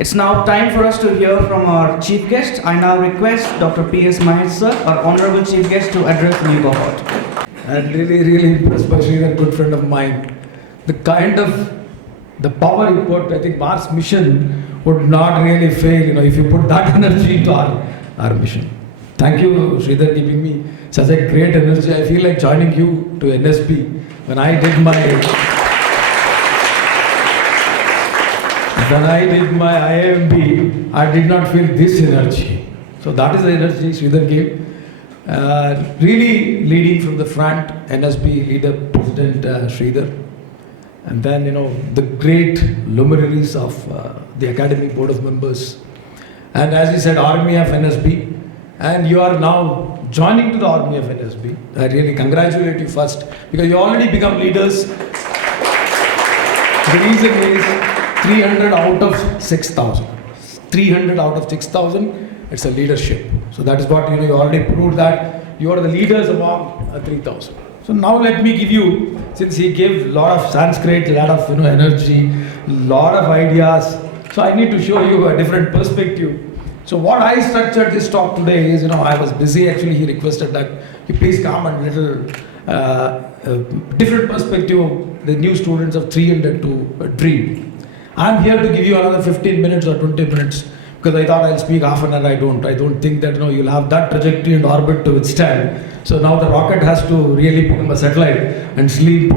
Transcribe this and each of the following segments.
It's now time for us to hear from our chief guest. I now request Dr. P.S. Mahesh sir, our honorable chief guest, to address the new cohort. And really impressed by Sridhar, good friend of mine. The power he put, I think Mars mission would not really fail, if you put that energy into our mission. Thank you, Sridhar, giving me such a great energy. I feel like joining you to NSP. When I did my IIMB, I did not feel this energy. So that is the energy Sridhar gave. Really leading from the front, NSP leader, President Sridhar. And then, the great luminaries of the Academy Board of Members. And as he said, Army of NSB. And you are now joining to the Army of NSB. I really congratulate you first, because you already become leaders. The reason is 300 out of 6,000. 300 out of 6,000, it's a leadership. So that is what, you already proved that you are the leaders among 3,000. So now let me give you, since he gave a lot of Sanskrit, a lot of energy, lot of ideas. So I need to show you a different perspective. So what I structured this talk today is, I was busy. Actually, he requested that you please come and little different perspective, the new students of 300 to dream. I'm here to give you another 15 minutes or 20 minutes, because I thought I'll speak half an hour. I don't think that you'll have that trajectory and orbit to withstand. So now the rocket has to really become a satellite and slowly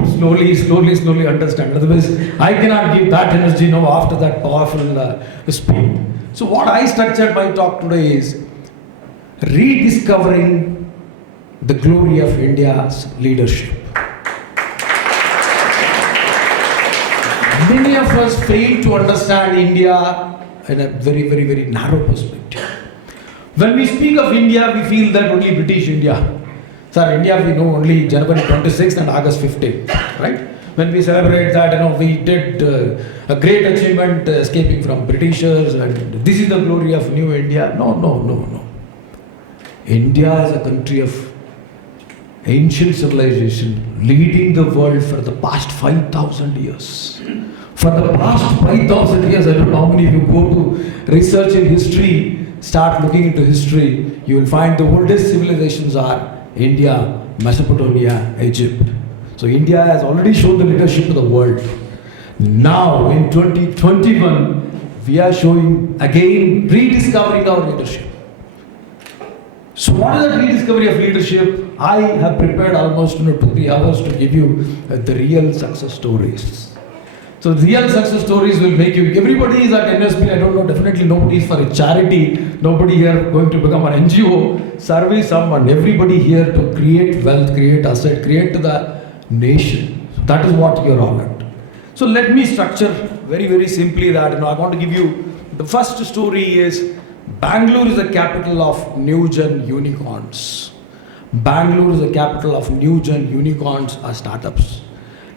understand. Otherwise, I cannot give that energy after that powerful speed. So what I structured my talk today is rediscovering the glory of India's leadership. Many of us fail to understand India in a very, very, very narrow perspective. When we speak of India, we feel that only British India. Sir, India we know only January 26th and August 15th, right? When we celebrate that, we did a great achievement escaping from Britishers, and this is the glory of new India. No. India is a country of ancient civilization, leading the world for the past 5,000 years. For the past 5,000 years, I don't know how many of you go to research in history, start looking into history, you will find the oldest civilizations are India, Mesopotamia, Egypt. So India has already shown the leadership to the world. Now in 2021, we are showing again, rediscovering our leadership. So what is the rediscovery of leadership? I have prepared almost 2-3 hours to give you the real success stories. So the real success stories will make you, everybody is at NSP, I don't know, definitely nobody is for a charity, nobody here going to become an NGO, service someone, everybody here to create wealth, create asset, create the nation. So that is what you are all at. So let me structure very, very simply that, I want to give you, the first story is, Bangalore is the capital of new-gen unicorns. Bangalore is the capital of new-gen unicorns or startups.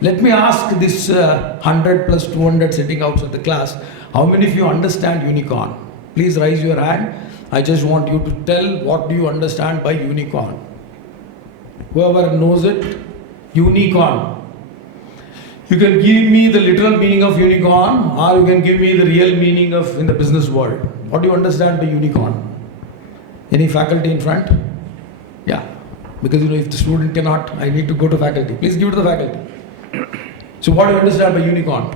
Let me ask this 100 plus 200 sitting outside the class, how many of you understand unicorn? Please raise your hand. I just want you to tell what do you understand by unicorn. Whoever knows it, unicorn. You can give me the literal meaning of unicorn, or you can give me the real meaning of in the business world. What do you understand by unicorn? Any faculty in front? Yeah. Because if the student cannot, I need to go to faculty. Please give it to the faculty. So what do you understand by unicorn?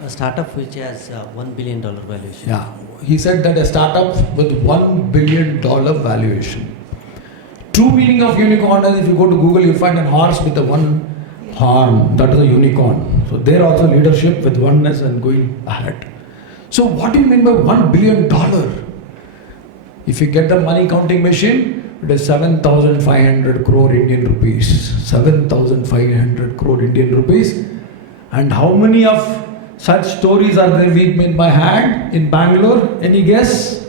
A startup which has $1 billion valuation. Yeah. He said that a startup with $1 billion valuation. True meaning of unicorn is, if you go to Google, you'll find an horse with a one horn. That is a unicorn. So there also leadership with oneness and going ahead. So what do you mean by $1 billion? If you get the money counting machine, it is 7,500 crore Indian rupees. 7,500 crore Indian rupees. And how many of such stories are there with my hand in Bangalore? Any guess?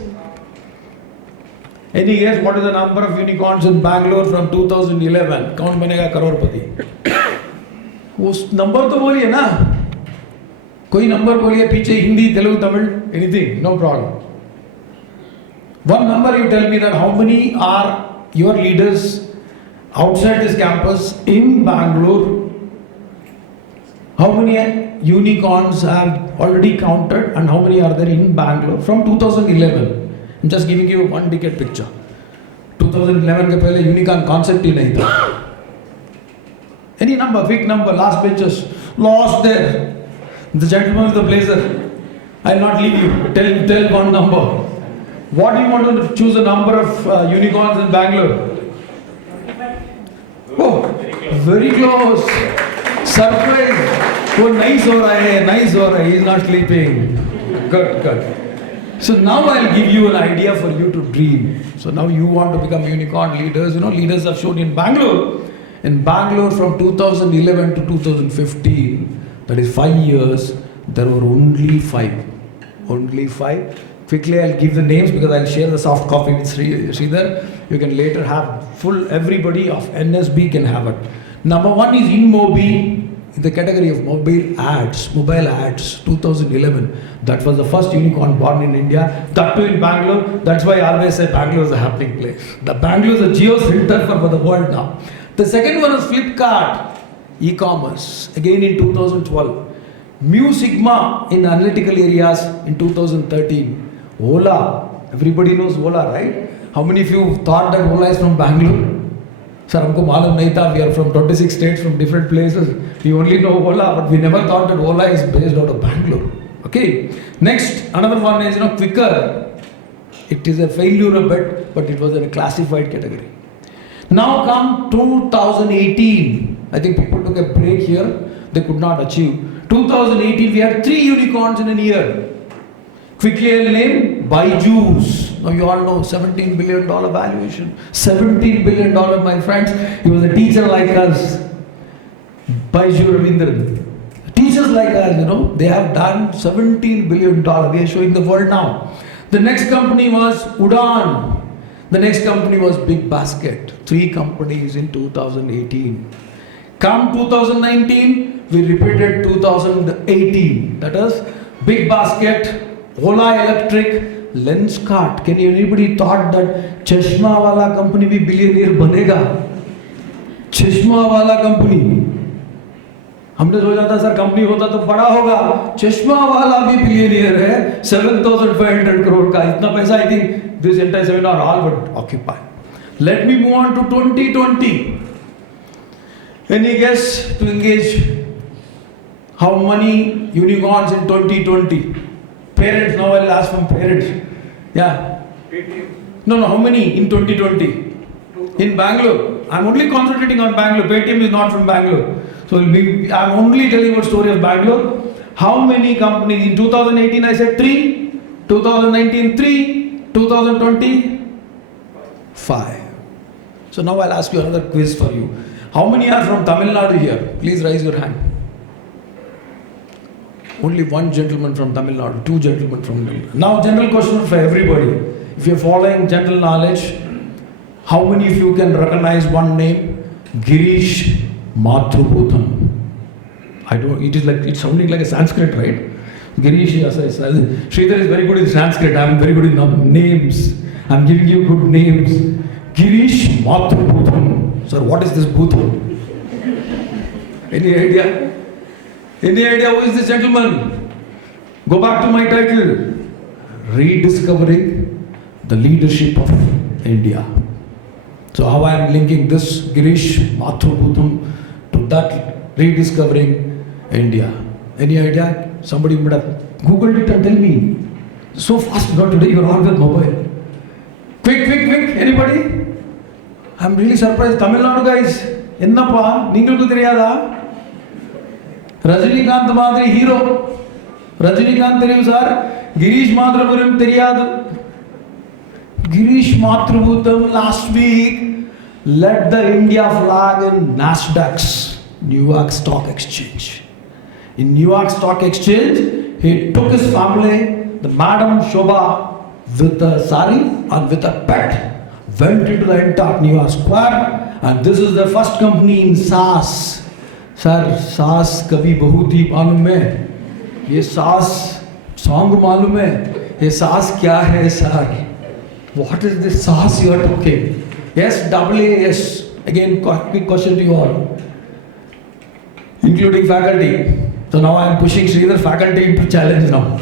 Any guess what is the number of unicorns in Bangalore from 2011? Kaun banega crorepati? उस number तो बोलिए ना, कोई number बोलिए पीछे, Hindi, Telugu, Tamil, anything, no problem. One number you tell me that how many are your leaders outside this campus in Bangalore? How many unicorns have already counted and how many are there in Bangalore from 2011? I'm just giving you one decade picture. 2011 के पहले unicorn concept ही नहीं था. Any number, big number, last benches, lost there. The gentleman with the blazer. I'll not leave you. Tell one number. What do you want to choose a number of unicorns in Bangalore? Oh, very close. Surprise. Oh, nice हो रहा है, nice हो रहा है. He's not sleeping. Good. So now I'll give you an idea for you to dream. So now you want to become unicorn leaders. You know, leaders have shown in Bangalore. In Bangalore from 2011 to 2015, that is 5 years, there were only 5. Only 5. Quickly I'll give the names because I'll share the soft copy with Sridhar. You can later have full, everybody of NSB can have it. Number 1 is InMobi, in the category of mobile ads, 2011. That was the first unicorn born in India, that too in Bangalore. That's why I always say Bangalore is a happening place. The Bangalore is a geo center for the world now. The second one is Flipkart, e-commerce, again in 2012. Mu Sigma in analytical areas in 2013. Ola, everybody knows Ola, right? How many of you thought that Ola is from Bangalore? Sir, हमको मालूम नहीं था. We are from 26 states, from different places. We only know Ola, but we never thought that Ola is based out of Bangalore. Okay. Next, another one is Quicker. It is a failure a bit, but it was in a classified category. Now come 2018. I think people took a break here. They could not achieve. 2018, we had 3 unicorns in a year. Quickly I'll name Byju's. Now you all know $17 billion valuation. $17 billion, my friends. He was a teacher like us. Byju Ravindran. Teachers like us, they have done $17 billion. We are showing the world now. The next company was Udaan. The next company was Big Basket. 3 companies in 2018. Come 2019, we repeated 2018. That is Big Basket, Ola Electric, Lenskart. Can anybody thought that Chashma wala company bhi billionaire banega? Chashma wala company. हमने सोचा था sir company होता तो बड़ा होगा. चश्मा वाला भी बिलियनियर है. 7,500 crore का. इतना पैसा I think this entire seminar all would occupy. Let me move on to 2020. Any guess to engage? How many unicorns in 2020? Parents, now I'll ask from parents. Yeah. No, how many in 2020? In Bangalore. I'm only concentrating on Bangalore. Paytm is not from Bangalore. So I'm only telling you a story of Bangalore. How many companies? In 2018 I said 3. 2019 3. 2020 5. So now I'll ask you another quiz for you. How many are from Tamil Nadu here? Please raise your hand. Only 1 gentleman from Tamil Nadu, 2 gentlemen from Tamil Nadu. Now general question for everybody. If you're following general knowledge, how many of you can recognize one name? Girish Mathrubootham. It's sounding like a Sanskrit, right? Girish, Sridhar is very good in Sanskrit. I'm very good in names. I'm giving you good names. Girish Mathrubootham. Sir, what is this Bootham? Any idea? Any idea who is this gentleman? Go back to my title. Rediscovering the leadership of India. So how I am linking this Girish Mathrubootham to that rediscovering India. Any idea? Somebody would have Googled it and tell me. So fast, not today, you're all with mobile. Quick. Anybody? I'm really surprised. Tamil Nadu guys. Ennappa? Ningalku theriyada? Rajinikanth Madri hero. Rajinikanth theriyum sir. Girish Mathrubootham theriyadu. Girish Mathrubootham last week led the India flag in NASDAQ's New York Stock Exchange. In New York Stock Exchange, he took his family, the Madam Shobha, with a sari and with a pet, went into the entire New York Square, and this is the first company in SaaS. Sir, SaaS kabhi bahut hi मालूम है. ये SaaS song मालूम है. ये SaaS क्या है sir? What is this SaaS you are talking? Yes, SaaS. Again, quick question to you all, including faculty. So now I am pushing Sridhar faculty into challenge now.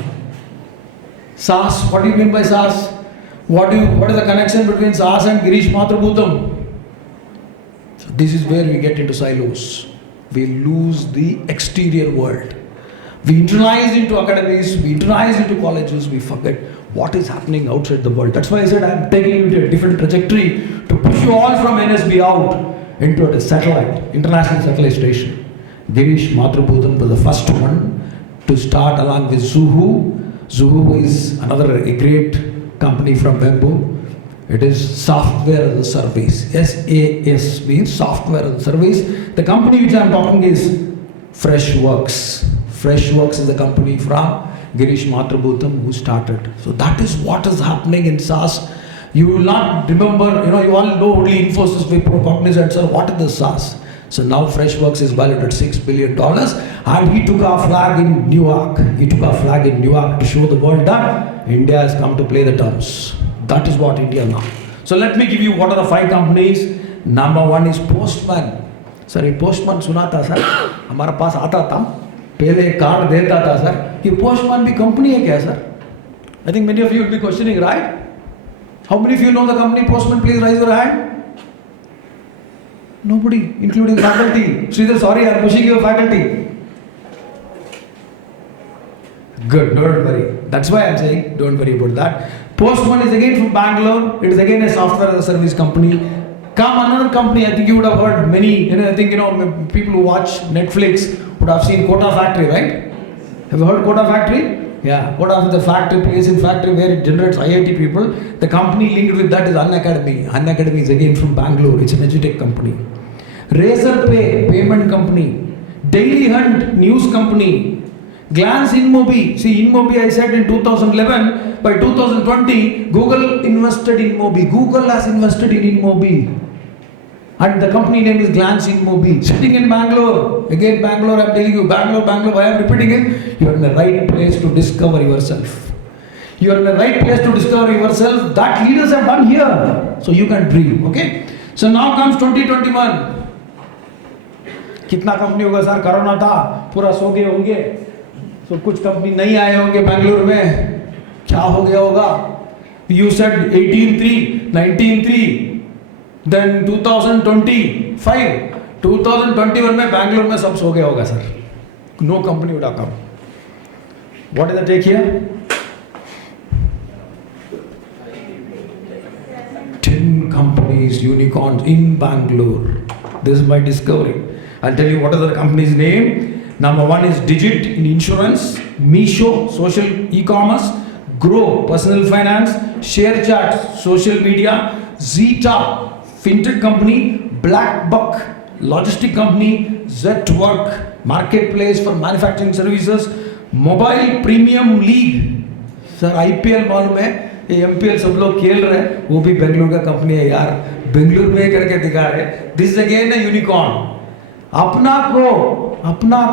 SaaS, what do you mean by SaaS? What is the connection between SaaS and Girish Mathrubootham? So this is where we get into silos. We lose the exterior world. We internalize into academies, we internalize into colleges, we forget what is happening outside the world. That's why I said I'm taking you to a different trajectory to push you all from NSB out into a satellite, international satellite station. Girish Mathrubootham was the first one to start along with Zuhu. Zuhu is another a great company from Bamboo. It is software as a service. SaaS means software as a service. The company which I am talking is Freshworks. Freshworks is the company from Girish Mathrubootham who started. So that is what is happening in SaaS. You will not remember, you all know only Infosys, Wipro, Cognizant, sir, what is the SaaS? So now Freshworks is valued at $6 billion and he took our flag in Newark. He took our flag in Newark to show the world that India has come to play the terms. That is what India now. So let me give you what are the 5 companies. Number 1 is Postman. Sir, ये Postman सुना था sir, हमारा पास आता था, पहले card देता था sir. ये Postman भी company है क्या sir? I think many of you will be questioning, right? How many of you know the company Postman? Please raise your hand. Nobody, including faculty. Sridhar, sorry, I am pushing your faculty. Good, don't worry. That's why I am saying, don't worry about that. Postman is again from Bangalore. It is again a software as a service company. Come another company, I think you would have heard many, I think, people who watch Netflix would have seen Kota Factory, right? Have you heard Kota Factory? Yeah, Kota is the factory, place in factory where it generates IIT people. The company linked with that is Unacademy. Unacademy is again from Bangalore. It's an edutech company. Razorpay, payment company. Daily Hunt, news company. Glance InMobi. See, InMobi I said in 2011. By 2020, Google invested in InMobi. Google has invested in InMobi. And the company name is Glance InMobi. Sitting in Bangalore. Again, Bangalore, I'm telling you, Bangalore, why I'm repeating it? You are in the right place to discover yourself. You are in the right place to discover yourself. That leaders have done here. So you can dream, okay? So now comes 2021. कितना company होगा sir? Corona था, पूरा सो गए होंगे. So कुछ company नहीं आए होंगे बेंगलुरु में. क्या हो गया होगा? You said 18.3, 19.3, then 2025, 2021 में बेंगलुरु में सब सो गया होगा sir. No company would have come. What is the take here? 10 companies, unicorns in Bangalore. This is my discovery. I'll tell you what is the company's name. Number 1 is Digit in insurance, Meesho, social e-commerce, Grow, personal finance, ShareChat, social media, Zeta, fintech company, Blackbuck, logistic company, Zetwork, marketplace for manufacturing services, Mobile Premium League. Sir IPL मालूम है, ये MPL सब लोग खेल रहे हैं, वो भी बेंगलुरु का कंपनी है यार, बेंगलुरु में करके दिखा रहे. This is again a unicorn. अपना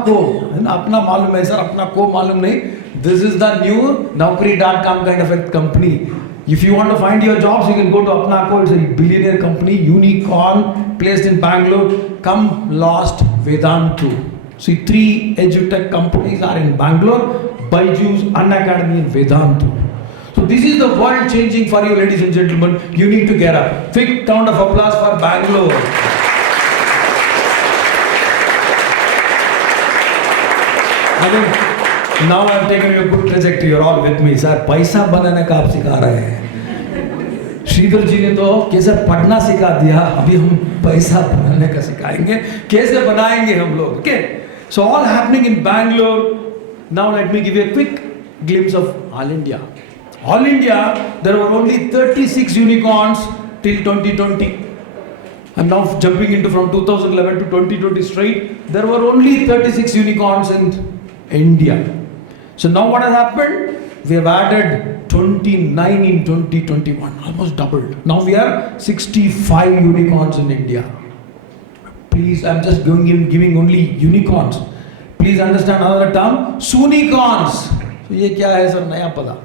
को है ना, अपना मालूम है सर, अपना को मालूम नहीं. This is the new Naukri.com kind of a company. If you want to find your jobs, you can go to Apnako. It's a billionaire company, unicorn, placed in Bangalore. Come last, Vedantu. See, 3 edutech companies are in Bangalore: Byju's, Unacademy, and Vedantu. So this is the world changing for you, ladies and gentlemen. You need to get up. Big round of applause for Bangalore. I think now I have taken you a good trajectory. You're all with me, sir. पैसा बनाने का आप सिखा रहे हैं. श्रीधर जी ने तो कैसे पढ़ना सिखा दिया, अभी हम पैसा बनाने का सिखाएंगे, कैसे बनाएंगे हम लोग. Okay? So all happening in Bangalore. Now let me give you a quick glimpse of All India. All India, there were only 36 unicorns till 2020. I'm now jumping into from 2011 to 2020 straight. There were only 36 unicorns in India. So now what has happened? We have added 29 in 2021, almost doubled. Now we are 65 unicorns in India. Please, I'm just giving only unicorns. Please understand another term, Soonicorns. So ये क्या है sir, नया पता.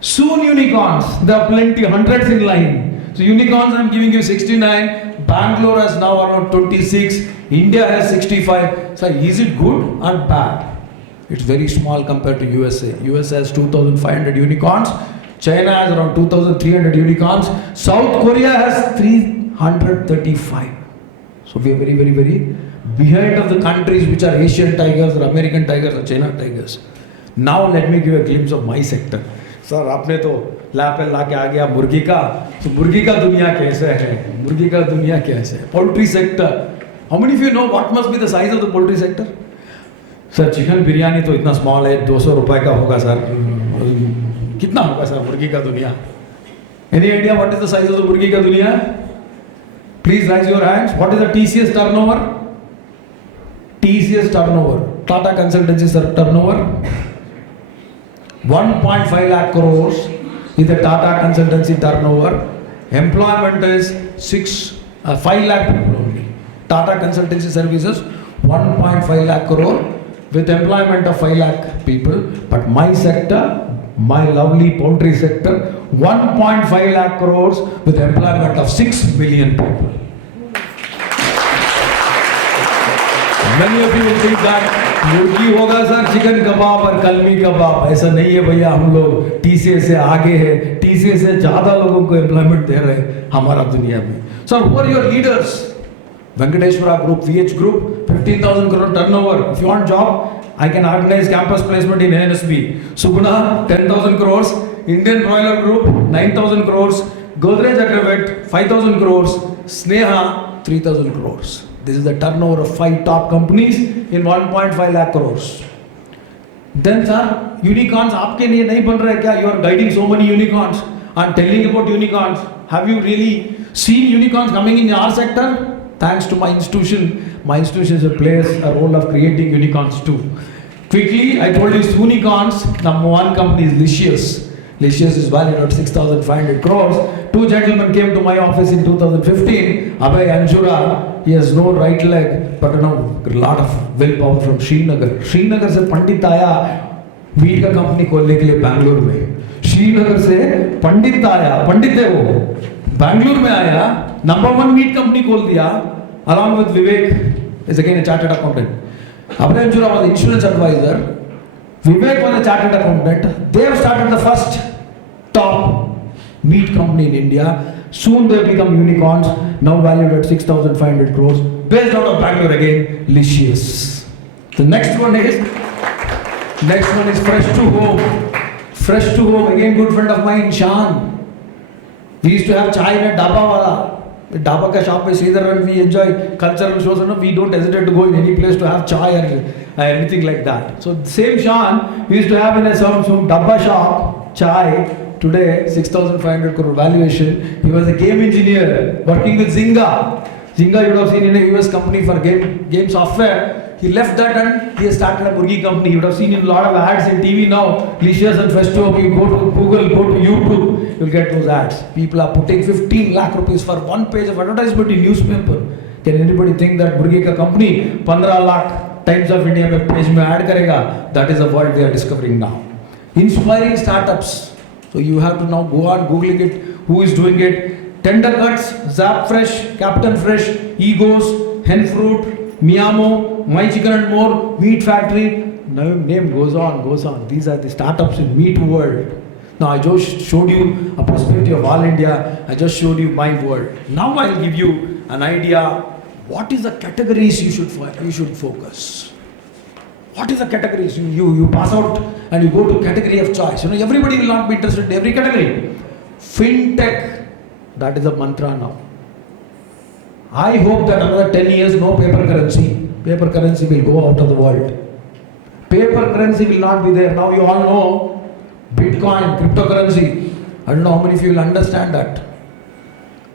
Soon unicorns, there are plenty, hundreds in line. So unicorns I'm giving you 69, Bangalore has now around 26. India has 65. So is it good or bad? It's very small compared to USA. USA has 2,500 unicorns. China has around 2,300 unicorns. South Korea has 335. So we are very, very, very behind of the countries which are Asian tigers or American tigers or China tigers. Now let me give a glimpse of my sector. Sir आपने तो lapel ला के आ गया मुर्गी का, तो मुर्गी का दुनिया कैसे है, मुर्गी का दुनिया कैसे है, poultry sector. How many of you know what must be the size of the poultry sector? Sir chicken biryani तो इतना स्मॉल है, 200 रुपए का होगा सर. कितना होगा सर मुर्गी का दुनिया? Any idea what is the size of the मुर्गी का दुनिया? Please rise your hands. What is the TCS turnover? TCS turnover, Tata consultancy sir turnover 1.5 lakh crores is the Tata consultancy turnover. Employment is 5 lakh people only. Tata consultancy services 1.5 lakh crore with employment of 5 lakh people. But my sector, my lovely poultry sector, 1.5 lakh crores with employment of 6 million people. Many of you will think that मुर्गी होगा sir chicken कबाब और कलमी कबाब. ऐसा नहीं है भैया, हम लोग TCS से आगे हैं, TCS से ज़्यादा लोगों को एम्प्लॉयमेंट दे रहे हैं हमारा दुनिया में. Sir who are your leaders? Venkateshwara Group, VH Group, 15,000 crore turnover. If you want job, I can organize campus placement in NSB. Suguna, 10,000 crores. Indian Broiler Group, 9,000 crores. Godrej Agrovet, 5,000 crores. Sneha, 3,000 crores. This is the turnover of 5 top companies in 1.5 lakh crores. Then sir, unicorns आपके लिए नहीं बन रहे क्या? You are guiding so many unicorns and telling about unicorns. Have you really seen unicorns coming in our sector? Thanks to my institution plays a role of creating unicorns too. Quickly, I told you unicorns. Number one company is Licious. Licious is valued at 6,500 crores. 2 gentlemen came to my office in 2015. Abhay Anjura, he has no right leg, but a lot of willpower from Srinagar. Srinagar से पंडित आया meet का company खोलने के लिए बैंगलोर में. श्रीनगर से पंडित आया, पंडित है वो, बैंगलोर में आया, नंबर 1 मीट कंपनी खोल दिया, along with Vivek is again a chartered accountant. Abhay Anjura was the insurance advisor. Vivek was a chartered accountant. They have started the first top meat company in India. Soon they become unicorns, now valued at 6,500 crores, based out of Bangalore again, Licious. The next one is Fresh to Home. Fresh to Home, again good friend of mine, Shan. We used to have chai in a dhaba wala. Dhaba ka shop is either when we enjoy cultural shows, we don't hesitate to go in any place to have chai or anything like that. So same Shan, we used to have in some dhaba shop, chai. Today, 6,500 crore valuation. He was a game engineer working with Zynga. Zynga you would have seen in a US company for game software. He left that and he has started a Murgi company. You would have seen in a lot of ads in TV now. Licious and Festo, you go to Google, go to YouTube, you'll get those ads. People are putting 15 lakh rupees for one page of advertisement in newspaper. Can anybody think that Murgi ka company 15 lakh Times of India में page में ad करेगा? That is the world we are discovering now. Inspiring startups. So you have to now go on googling it, who is doing it. Tender Cuts, Zap Fresh, Captain Fresh, Egos, Hen Fruit, Miyamo, My Chicken and More, Meat Factory. Now name goes on. These are the startups in meat world. Now I just showed you a perspective of all India. I just showed you my world. Now I'll give you an idea. What is the categories you should focus? What is the categories? You pass out and you go to category of choice. Everybody will not be interested in every category. Fintech, that is a mantra now. I hope that another 10 years, no paper currency. Paper currency will go out of the world. Paper currency will not be there. Now you all know Bitcoin, cryptocurrency. I don't know how many of you will understand that.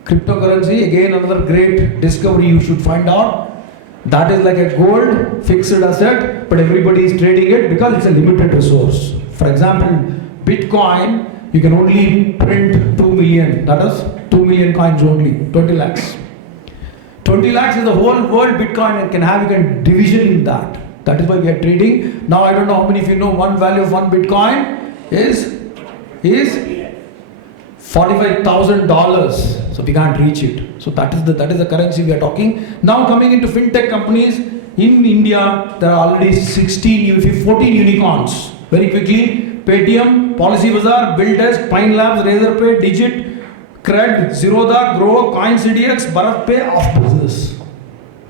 Cryptocurrency, again another great discovery you should find out. That is like a gold fixed asset, but everybody is trading it because it's a limited resource. For example, Bitcoin, you can only print 2 million. That is 2 million coins only, 20 lakhs. 20 lakhs is the whole world Bitcoin can have, you can division in that. That is why we are trading. Now I don't know how many of you know one value of one Bitcoin is $45,000. so we can't reach it. So that is the currency we are talking. Now coming into fintech companies in India, there are already 14 unicorns. Very quickly, Paytm, Policybazaar, BillDesk, Pine Labs, Razorpay, Digit, Cred, Zerodha, Grow, CoinCDX, BharatPay, Off Business.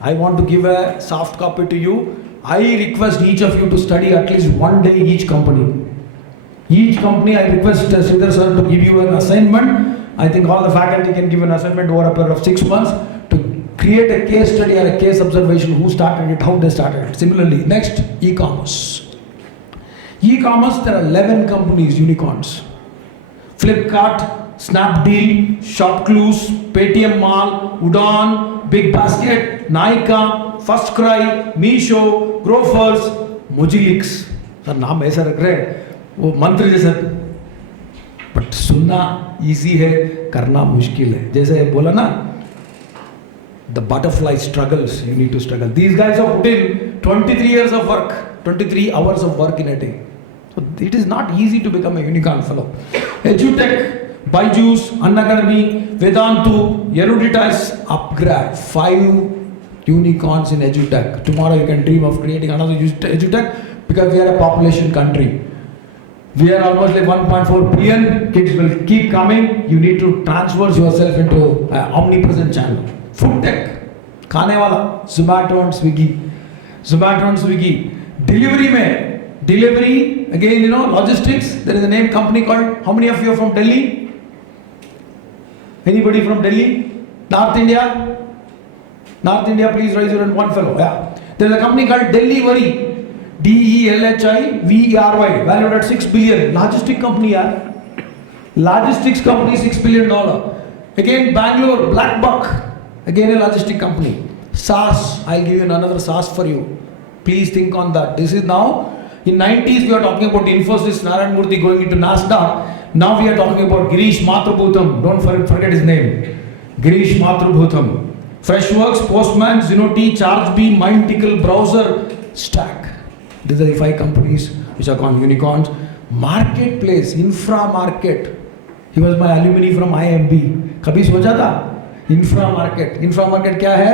I want to give a soft copy to you. I request each of you to study at least one day each company. Each company, I request Sridhar sir to give you an assignment. I think all the faculty can give an assignment over a period of 6 months to create a case study or a case observation, who started it, how they started it. Similarly, next, e-commerce. E-commerce, there are 11 companies, unicorns. Flipkart, Snapdeal, Shopclues, Paytm Mall, Udaan, Big Basket, Nykaa, FirstCry, Meesho, Grofers, Mojilix. Sir नाम ऐसा रख रहे हैं वो मंत्र जैसा, but सुनना easy है, करना मुश्किल है. जैसे बोला ना, the butterfly struggles, you need to struggle. These guys have put in 23 years of work, 23 hours of work in a day. So it is not easy to become a unicorn fellow. EduTech, Byju's, Unacademy, Vedantu, Eruditas, Upgrad, 5 unicorns in EduTech. Tomorrow you can dream of creating another EduTech because we are a population country. We are almost like 1.4 billion. Kids will keep coming. You need to transfer yourself into an omnipresent channel. Food tech, खाने वाला, Zomato and Swiggy. Zomato and Swiggy. Delivery, again, you know, logistics. There is a name company called, how many of you are from Delhi? Anybody from Delhi? North India? North India, please raise your hand, one fellow. Yeah. There is a company called Delhivery. DELHIVERY, valued at 6 billion. Logistic company, yeah. Logistics company, $6 billion. Again, Bangalore, Black Buck. Again, a logistic company. SaaS, I'll give you another SaaS for you. Please think on that. This is now, in 90s we are talking about Infosys, Narayan Murthy going into NASDAQ. Now we are talking about Girish Mathrubootham. Don't forget his name. Girish Mathrubootham. Freshworks, Postman, Zenoti, ChargeBee, MindTickle, Browser, Stack. These are the 5 companies which are called unicorns. Marketplace, infra market. He was my alumni from IMB. कभी सोचा था? Infra market क्या है?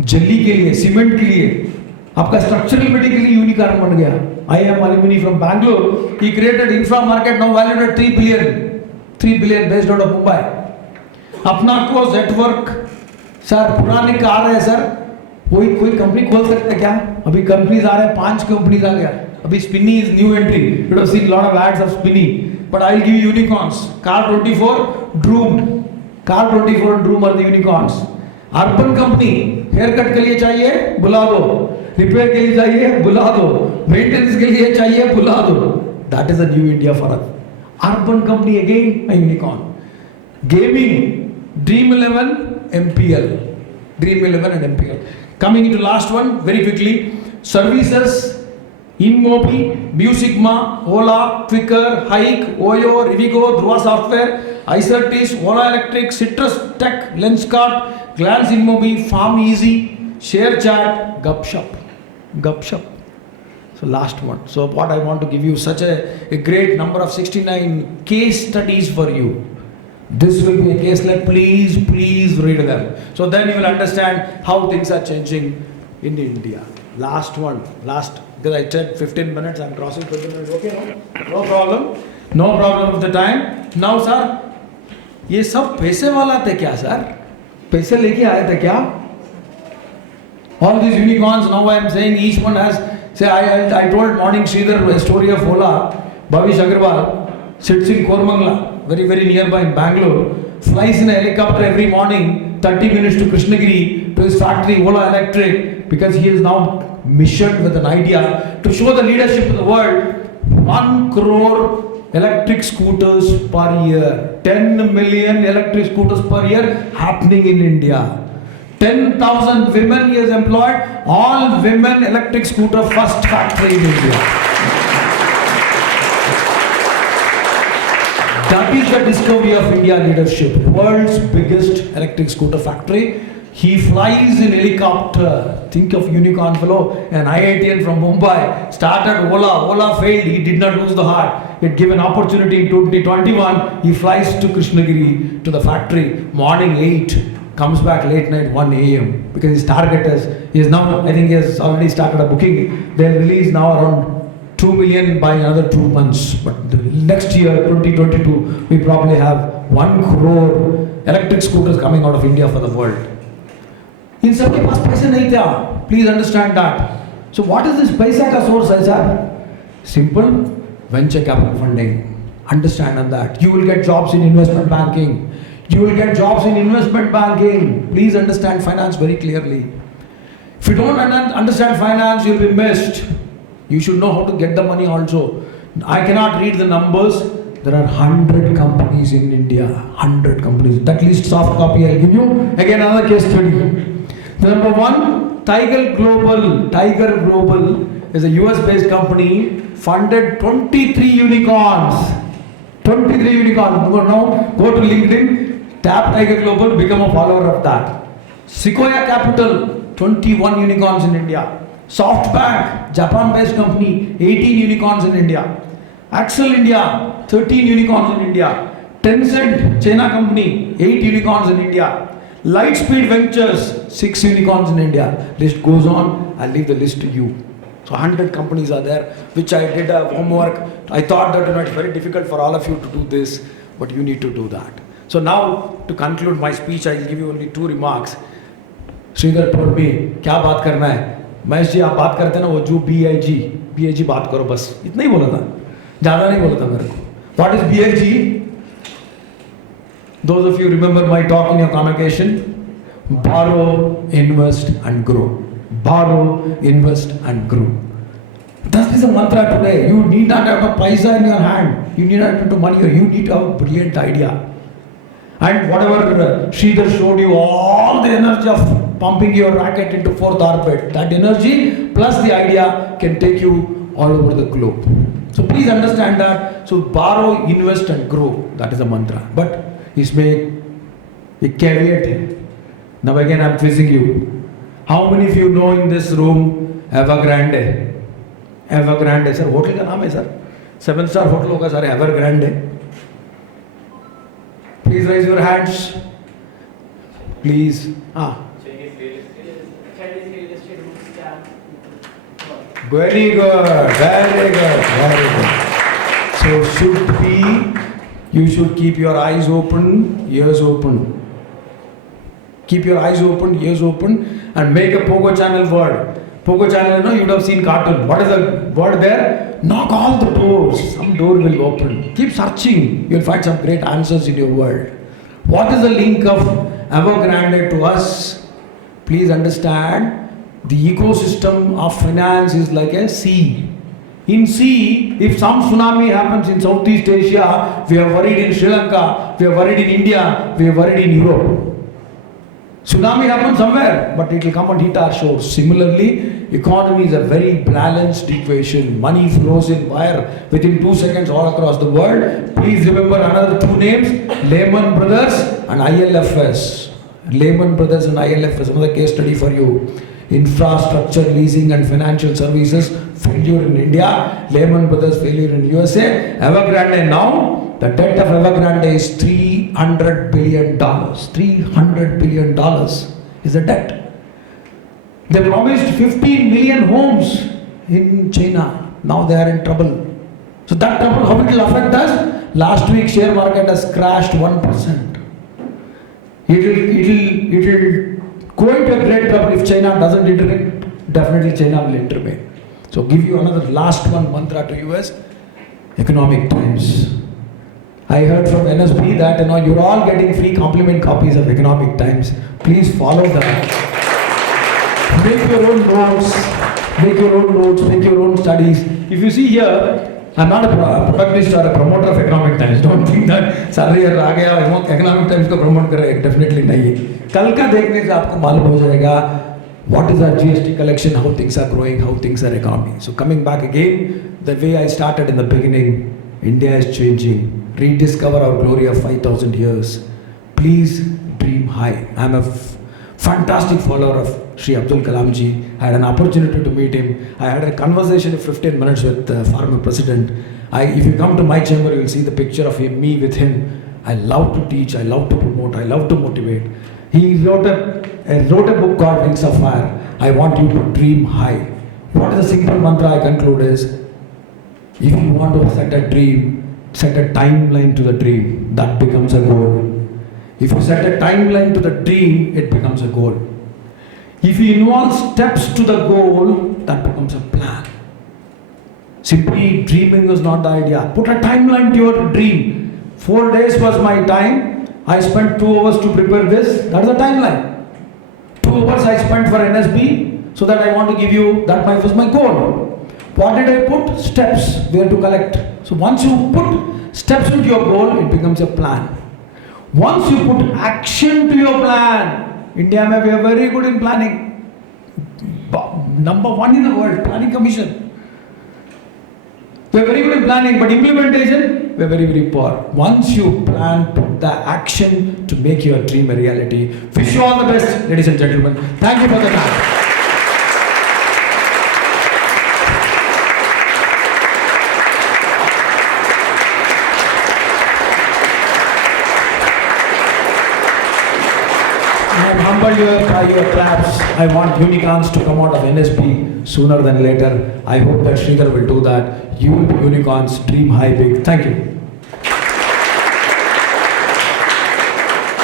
जल्ली के लिए, cement के लिए, आपका स्ट्रक्चरल बिल्डिंग के लिए यूनिकॉर्न बन गया. I am alumni from Bangalore. He created infra market, now valued at 3 billion based out of Mumbai. अपना को Zetwork, सर पुराने कार है सर, कोई कंपनी खोल सकता है क्या? अभी कंपनीज आ रहे हैं, 5 कंपनीज आ गया. अभी Spinny is new entry. You have seen lot of ads of Spinny. But I'll give you unicorns. Car24, Droom. Car24 and Droom are the unicorns. Urban company, haircut के लिए चाहिए, बुला दो. Repair के लिए चाहिए, बुला दो. Maintenance के लिए चाहिए, बुला दो. That is a new India for us. Urban company again, a unicorn. Gaming, Dream11, MPL. Dream11 and MPL. Coming into last one, very quickly. Services, InMobi, Musicma, Ola, Quicker, Hike, Oyo, Rivigo, Dhruva Software, Icertis, Ola Electric, Citrus Tech, Lenskart, Glance InMobi, Farm Easy, ShareChat, Gupshup. So last one. So what I want to give you such a great number of 69 case studies for you. This will be a case like please read them. So then you will understand how things are changing in India. Last one, because I said 15 minutes, I'm crossing 15 minutes. Okay, no problem. No problem with the time. Now sir, ये सब पैसे वाला थे क्या sir? पैसे लेके आए थे क्या? All these unicorns, now I am saying each one has, say I told morning Sridhar a story of Ola, Bhavish Agarwal, sits in Kormangla, very nearby in Bangalore, flies in a helicopter every morning, 30 minutes to Krishnagiri, to his factory, Ola Electric, because he is now missioned with an idea to show the leadership of the world. 1 crore electric scooters per year, 10 million electric scooters per year happening in India. 10,000 women he has employed, all women electric scooter first factory in India. That is the discovery of India leadership. World's biggest electric scooter factory. He flies in helicopter. Think of unicorn fellow, an IITian from Mumbai, started Ola. Ola failed. He did not lose the heart. He had given opportunity in 2021. He flies to Krishnagiri to the factory morning 8. Comes back late night 1 a.m. because his target is now, I think he has already started a booking. They'll release now around 2 million by another 2 months. But the next year, 2022, we probably have 1 crore electric scooters coming out of India for the world. In सबके पास पैसे नहीं थे. Please understand that. So what is this पैसा का source है sir? Simple, venture capital funding. Understand on that. You will get jobs in investment banking. You will get jobs in investment banking. Please understand finance very clearly. If you don't understand finance, you'll be missed. You should know how to get the money also. I cannot read the numbers. There are 100 companies in India. 100 companies. That list soft copy I'll give you. Again another case study. Number 1, Tiger Global. Tiger Global is a US-based company. Funded 23 unicorns. 23 unicorns. Now go to LinkedIn, tap Tiger Global, become a follower of that. Sequoia Capital, 21 unicorns in India. SoftBank, Japan-based company, 18 unicorns in India. Axel India, 13 unicorns in India. Tencent, China company, 8 unicorns in India. Lightspeed Ventures, 6 unicorns in India. List goes on. I'll leave the list to you. So 100 companies are there, which I did a homework. I thought that it's very difficult for all of you to do this, but you need to do that. So now, to conclude my speech, I'll give you only 2 remarks. Sridhar told me, क्या बात करना है? महेश जी आप बात करते ना वो जो BIG बात करो बस इतना ही बोला था, ज़्यादा नहीं बोला था मेरे को. What is BIG? Those of you remember my talk in your convocation. Borrow, invest and grow. Borrow, invest and grow. That is the mantra today. You need not have a paisa in your hand. You need not have to money. You need to have a brilliant idea. And whatever Sridhar showed you, all the energy of pumping your racket into 4th orbit, that energy plus the idea can take you all over the globe. So please understand that. So borrow, invest and grow. That is the mantra. But इसमें एक caveat है. Now again I'm quizzing you. How many of you know in this room Evergrande? Evergrande sir, hotel का नाम है sir. 7-star hotel होगा sir, Evergrande. Please raise your hands. Please. Very good, very good, very good. So should be, you should keep your eyes open, ears open. Keep your eyes open, ears open, and make a Pogo Channel word. Pogo Channel, you know, you would have seen cartoon. What is the word there? Knock all the doors. Some door will open. Keep searching. You'll find some great answers in your world. What is the link of Evergrande to us? Please understand, the ecosystem of finance is like a sea. In sea, if some tsunami happens in Southeast Asia, we are worried in Sri Lanka, we are worried in India, we are worried in Europe. Tsunami happens somewhere, but it will come and hit our shores. Similarly, economy is a very balanced equation. Money flows in wire within 2 seconds all across the world. Please remember another 2 names, Lehman Brothers and ILFS. Lehman Brothers and ILFS, another case study for you. Infrastructure, leasing and financial services, failure in India. Lehman Brothers failure in USA. Evergrande now, the debt of Evergrande is $300 billion. $300 billion is the debt. They promised 15 million homes in China. Now they are in trouble. So that trouble, how it will affect us? Last week share market has crashed 1%. It will go into a great trouble if China doesn't intervene. Definitely China will intervene. So give you another last one mantra to US. Economic Times. I heard from NSB that you're all getting free compliment copies of Economic Times. Please follow that. Make your own notes, make your own studies. If you see here, I'm not a protagonist or a promoter of Economic Times. Don't think that salary आ गया Economic Times को promote कर रहे हैं. Definitely नहीं. कल का देखने से आपको मालूम हो जाएगा what is our GST collection, how things are growing, how things are economy. So coming back again, the way I started in the beginning, India is changing. Rediscover our glory of 5,000 years. Please dream high. I'm a fantastic follower of Sri Abdul Kalam ji. I had an opportunity to meet him. I had a conversation of 15 minutes with the former president. If you come to my chamber, you will see the picture of him, me with him. I love to teach, I love to promote, I love to motivate. He wrote a book called Wings of Fire. I want you to dream high. What is the simple mantra I conclude is, if you want to set a dream, set a timeline to the dream, that becomes a goal. If you set a timeline to the dream, it becomes a goal. If you involve steps to the goal, that becomes a plan. Simply dreaming is not the idea. Put a timeline to your dream. 4 days was my time. I spent 2 hours to prepare this. That's the timeline. 2 hours I spent for NSB, so that I want to give you, that was my goal. What did I put? Steps where to collect. So once you put steps into your goal, it becomes a plan. Once you put action to your plan, India we are very good in planning. Number 1 in the world, planning commission. We are very good in planning, but implementation, we are very, very poor. Once you plan, put the action to make your dream a reality. Wish you all the best, ladies and gentlemen. Thank you for the time. I'm humbled by your claps. I want unicorns to come out of NSP sooner than later. I hope that Sridhar will do that. You will be unicorns. Dream high, big. Thank you.